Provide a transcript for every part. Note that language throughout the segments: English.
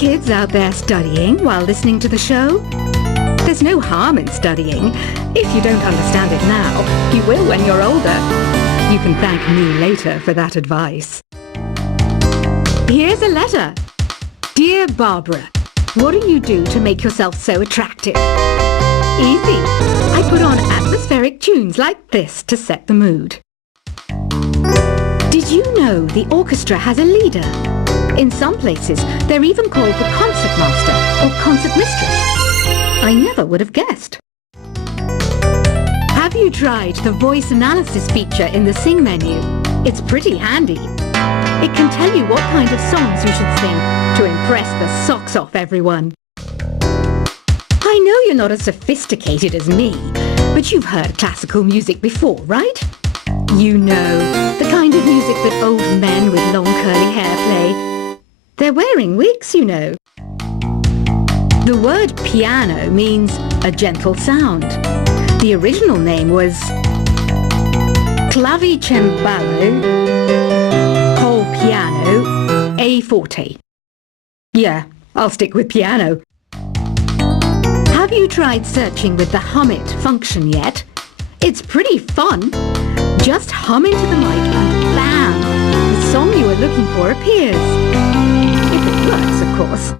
kids out there studying while listening to the show? There's no harm in studying. If you don't understand it now, you will when you're older. You can thank me later for that advice. Here's a letter. Dear Barbara, what do you do to make yourself so attractive? Easy. I put on atmospheric tunes like this to set the mood. Did you know the orchestra has a leader? In some places, they're even called the concertmaster or concertmistress. I never would have guessed. Have you tried the voice analysis feature in the Sing menu? It's pretty handy. It can tell you what kind of songs you should sing to impress the socks off everyone. I know you're not as sophisticated as me, but you've heard classical music before, right? You know, the kind of music that old men with long curly hair play. They're wearing wigs, you know. The word piano means a gentle sound. The original name was clavicembalo col piano a forte. Yeah, I'll stick with piano. Have you tried searching with the hum it function yet? It's pretty fun. Just hum into the mic and bam! The song you were looking for appears. If it works, of course.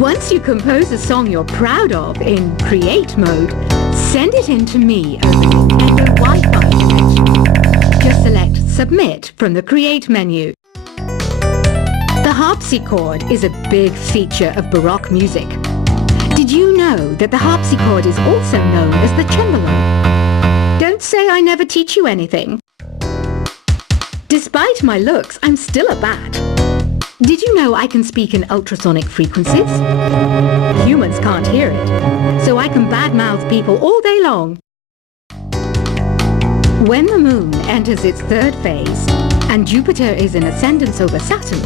Once you compose a song you're proud of in Create mode, send it in to me over the Nintendo Wi-Fi connection. Just select Submit from the Create menu. The harpsichord is a big feature of Baroque music. Did you know that the harpsichord is also known as the cembalo? Don't say I never teach you anything. Despite my looks, I'm still a bat. Did you know I can speak in ultrasonic frequencies? Humans can't hear it, so I can badmouth people all day long. When the moon enters its third phase and Jupiter is in ascendance over Saturn,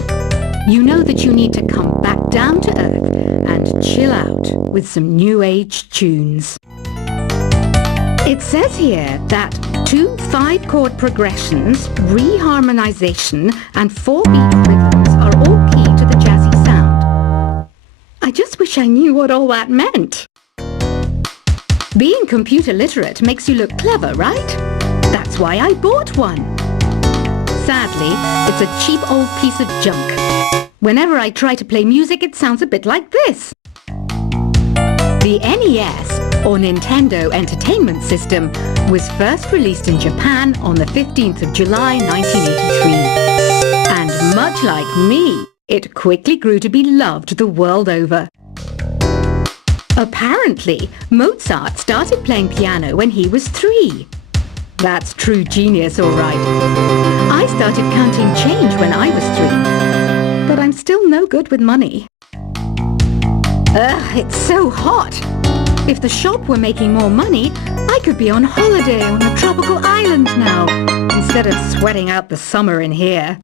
you know that you need to come back down to Earth and chill out with some New Age tunes. It says here that 2 5-chord progressions, reharmonization, and 4-beat rhythms are all key to the jazzy sound. I just wish I knew what all that meant. Being computer literate makes you look clever, right? That's why I bought one. Sadly, it's a cheap old piece of junk. Whenever I try to play music, it sounds a bit like this. The NES, or Nintendo Entertainment System, was first released in Japan on the 15th of July 1983. And much like me, it quickly grew to be loved the world over. Apparently, Mozart started playing piano when he was 3. That's true genius, all right. I started counting change when I was 3, but I'm still no good with money. Ugh, it's so hot. If the shop were making more money, I could be on holiday on a tropical island now, instead of sweating out the summer in here.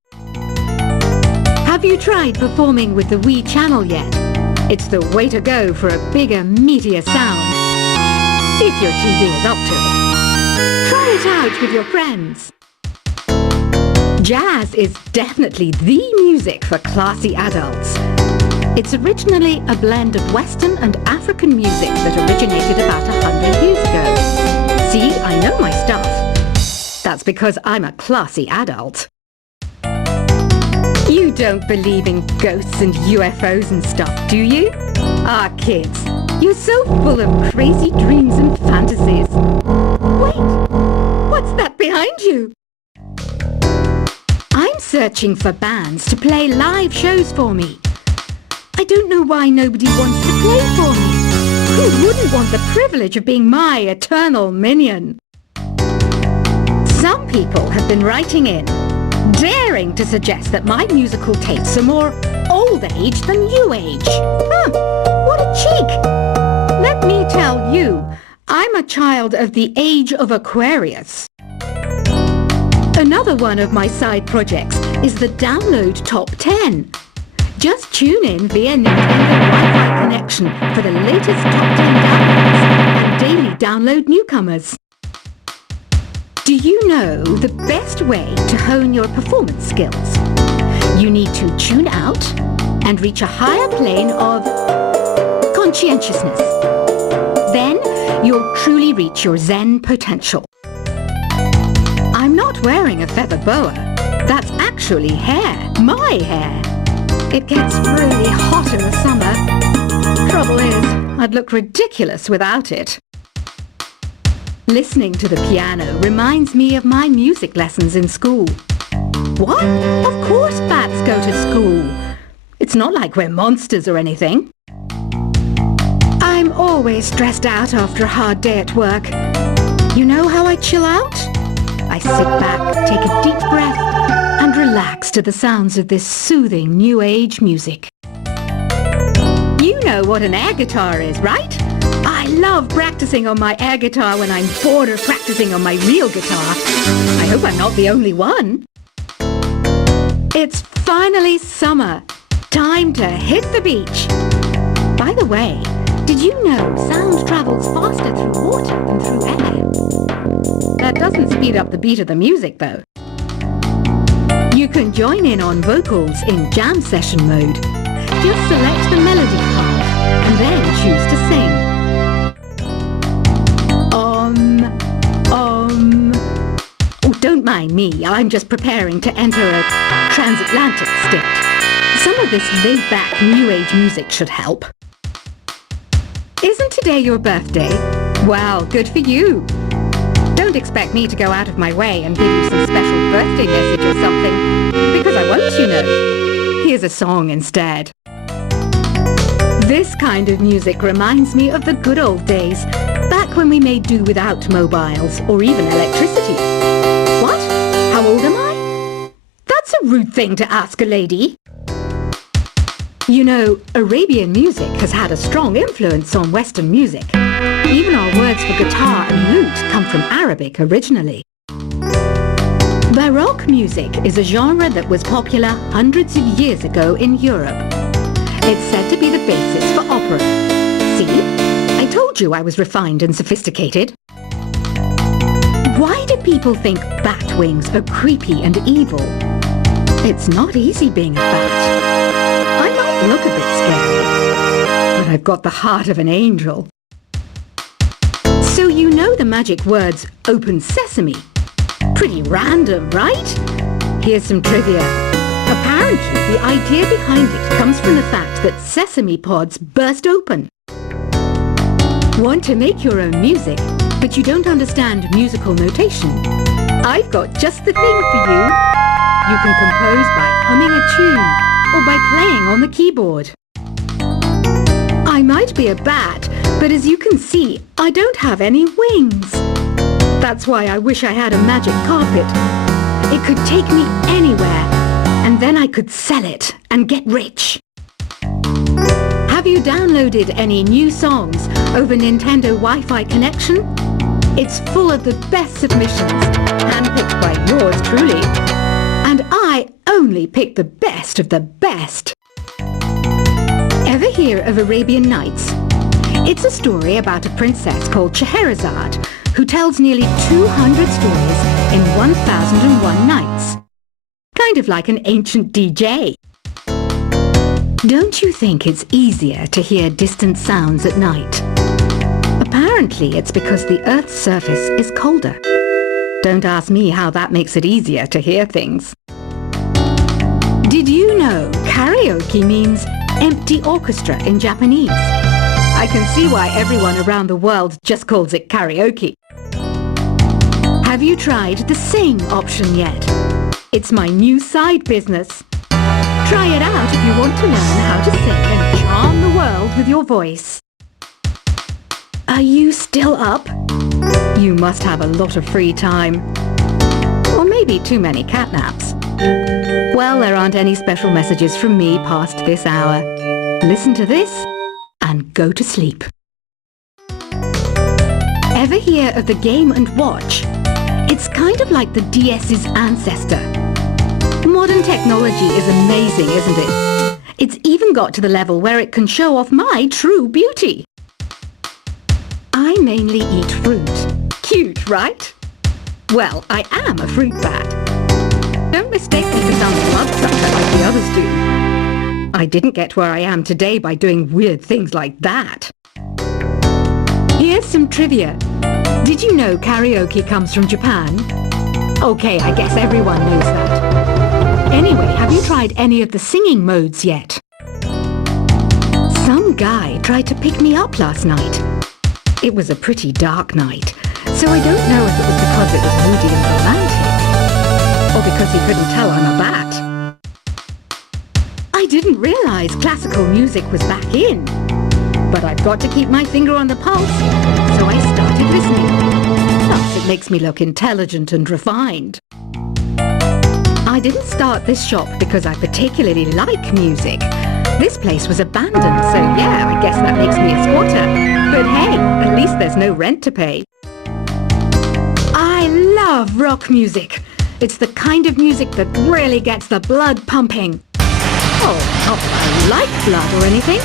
Have you tried performing with the Wii channel yet? It's the way to go for a bigger, meatier sound. If your TV is up to it. Try it out with your friends. Jazz is definitely the music for classy adults. It's originally a blend of Western and African music that originated about 100 years ago. See, I know my stuff. That's because I'm a classy adult. You don't believe in ghosts and UFOs and stuff, do you? Ah, kids, you're so full of crazy dreams and fantasies. Wait, what's that behind you? I'm searching for bands to play live shows for me. I don't know why nobody wants to play for me. Who wouldn't want the privilege of being my eternal minion? Some people have been writing in, daring to suggest that my musical tastes are more old age than new age. What a cheek! Let me tell you, I'm a child of the age of Aquarius. Another one of my side projects is the Download Top 10. Just tune in via Nintendo Wi-Fi connection for the latest top 10 downloads and daily download newcomers. Do you know the best way to hone your performance skills? You need to tune out, and reach a higher plane of conscientiousness. Then you'll truly reach your Zen potential. I'm not wearing a feather boa. That's actually hair, my hair. It gets really hot in the summer. Trouble is, I'd look ridiculous without it. Listening to the piano reminds me of my music lessons in school. What? Of course bats go to school. It's not like we're monsters or anything. I'm always stressed out after a hard day at work. You know how I chill out? I sit back, take a deep breath, and relax to the sounds of this soothing new age music. You know what an air guitar is, right? I love practicing on my air guitar when I'm bored of practicing on my real guitar. I hope I'm not the only one. It's finally summer. Time to hit the beach. By the way, did you know sound travels faster through water than through air? That doesn't speed up the beat of the music, though. You can join in on vocals in jam session mode. Just select the melody part and then choose to sing. Oh, don't mind me. I'm just preparing to enter a transatlantic state. Some of this laid-back new age music should help. Isn't today your birthday? Well, good for you. Don't expect me to go out of my way and give you some special birthday message or something, because I won't, you know. Here's a song instead. This kind of music reminds me of the good old days, back when we made do without mobiles or even electricity. What? How old am I? That's a rude thing to ask a lady. You know, Arabian music has had a strong influence on Western music. Even our words for guitar and lute come from Arabic originally. Baroque music is a genre that was popular hundreds of years ago in Europe. It's said to be the basis for opera. See? I told you I was refined and sophisticated. Why do people think bat wings are creepy and evil? It's not easy being a bat. I might look a bit scary, but I've got the heart of an angel. So you know the magic words "open sesame"? Pretty random, right? Here's some trivia. Apparently, the idea behind it comes from the fact that sesame pods burst open. Want to make your own music, but you don't understand musical notation? I've got just the thing for you. You can compose by humming a tune or by playing on the keyboard. I might be a bat, but as you can see, I don't have any wings. That's why I wish I had a magic carpet. It could take me anywhere, and then I could sell it and get rich. Have you downloaded any new songs over Nintendo Wi-Fi connection? It's full of the best submissions, handpicked by yours truly. And I only pick the best of the best. Ever hear of Arabian Nights? It's a story about a princess called Scheherazade who tells nearly 200 stories in 1001 nights. Kind of like an ancient DJ. Don't you think it's easier to hear distant sounds at night? Apparently it's because the Earth's surface is colder. Don't ask me how that makes it easier to hear things. Did you know karaoke means empty orchestra in Japanese? I can see why everyone around the world just calls it karaoke. Have you tried the sing option yet? It's my new side business. Try it out if you want to learn how to sing and charm the world with your voice. Are you still up? You must have a lot of free time. Or maybe too many catnaps. Well, there aren't any special messages from me past this hour. Listen to this and go to sleep. Ever hear of the Game & Watch? It's kind of like the DS's ancestor. Modern technology is amazing, isn't it? It's even got to the level where it can show off my true beauty. I mainly eat fruit. Cute, right? Well, I am a fruit bat. Don't mistake me for some bloodsucker like the others do. I didn't get where I am today by doing weird things like that. Here's some trivia. Did you know karaoke comes from Japan? Okay, I guess everyone knows that. Anyway, have you tried any of the singing modes yet? Some guy tried to pick me up last night. It was a pretty dark night, so I don't know if it was because it was moody and romantic, or because he couldn't tell I'm a bat. I didn't realise classical music was back in, but I've got to keep my finger on the pulse, so I started listening. Plus, it makes me look intelligent and refined. I didn't start this shop because I particularly like music. This place was abandoned, so yeah, I guess that makes me a squatter. But hey, at least there's no rent to pay. I love rock music. It's the kind of music that really gets the blood pumping. Oh, not that I like blood or anything.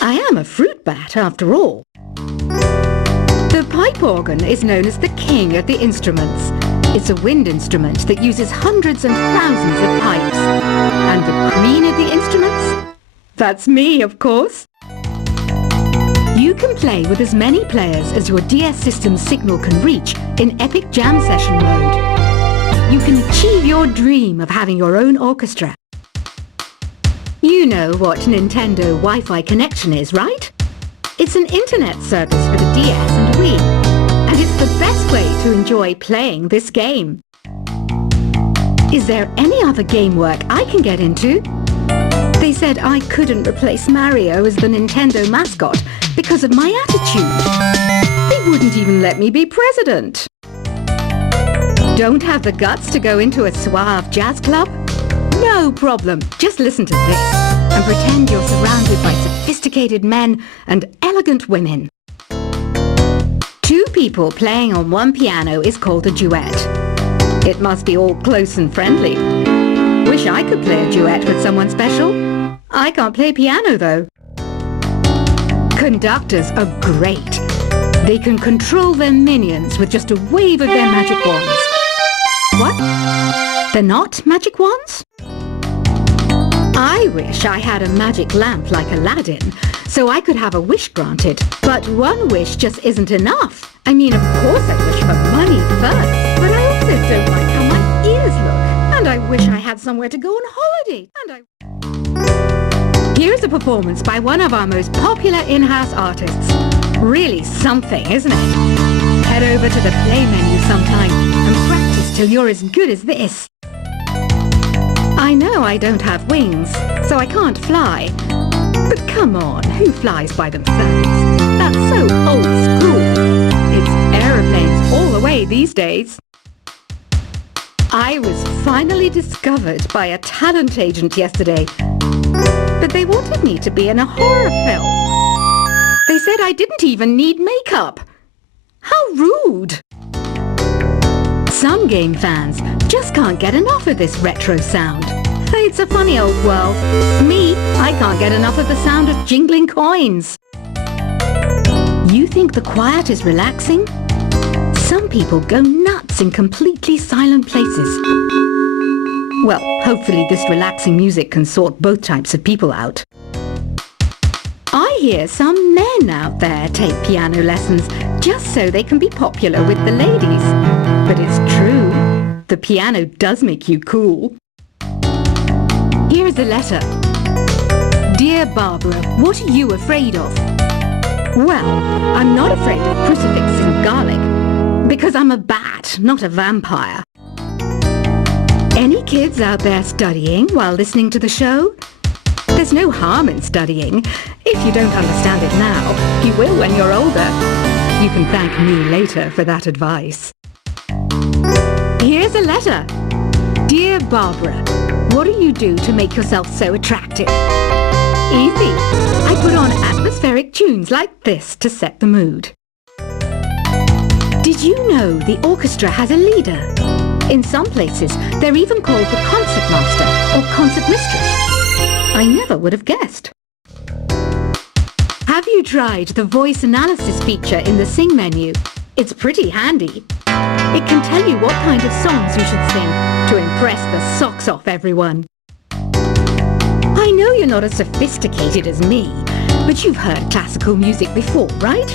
I am a fruit bat, after all. The pipe organ is known as the king of the instruments. It's a wind instrument that uses hundreds and thousands of pipes. And the queen of the instruments? That's me, of course. You can play with as many players as your DS system's signal can reach in Epic Jam Session mode. You can achieve your dream of having your own orchestra. You know what Nintendo Wi-Fi connection is, right? It's an internet service for the DS and Wii, and it's the best way to enjoy playing this game. Is there any other game work I can get into? They said I couldn't replace Mario as the Nintendo mascot because of my attitude. They wouldn't even let me be president. Don't have the guts to go into a suave jazz club? No problem. Just listen to this and pretend you're surrounded by sophisticated men and elegant women. Two people playing on one piano is called a duet. It must be all close and friendly. Wish I could play a duet with someone special. I can't play piano though. Conductors are great. They can control their minions with just a wave of their magic wands. What? They're not magic wands? I wish I had a magic lamp like Aladdin, so I could have a wish granted. But one wish just isn't enough. I mean, of course I wish for money first, but I also don't like how my ears look. And I wish I had somewhere to go on holiday. Here's a performance by one of our most popular in-house artists. Really something, isn't it? Head over to the play menu sometime and practice till you're as good as this. I know I don't have wings, so I can't fly. But come on, who flies by themselves? That's so old school. It's aeroplanes all the way these days. I was finally discovered by a talent agent yesterday, but they wanted me to be in a horror film. They said I didn't even need makeup. How rude! Some game fans just can't get enough of this retro sound. It's a funny old world. Me, I can't get enough of the sound of jingling coins. You think the quiet is relaxing? Some people go nuts in completely silent places. Well, hopefully this relaxing music can sort both types of people out. I hear some men out there take piano lessons just so they can be popular with the ladies. But it's true, the piano does make you cool. Here's a letter. Dear Barbara, what are you afraid of? Well, I'm not afraid of crucifixes and garlic, because I'm a bat, not a vampire. Any kids out there studying while listening to the show? There's no harm in studying. If you don't understand it now, you will when you're older. You can thank me later for that advice. Here's a letter. Dear Barbara, what do you do to make yourself so attractive? Easy. I put on atmospheric tunes like this to set the mood. Did you know the orchestra has a leader? In some places, they're even called the concertmaster or concert mistress. I never would have guessed. Have you tried the voice analysis feature in the Sing menu? It's pretty handy. It can tell you what kind of songs you should sing to impress the socks off everyone. I know you're not as sophisticated as me, but you've heard classical music before, right?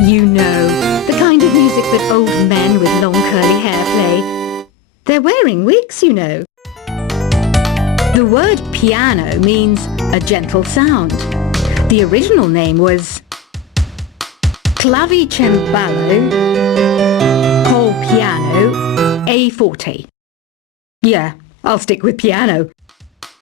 You know, the kind of music that old men with long curly hair play. They're wearing wigs, you know. The word piano means a gentle sound. The original name was clavicembalo col piano a forte. Yeah, I'll stick with piano.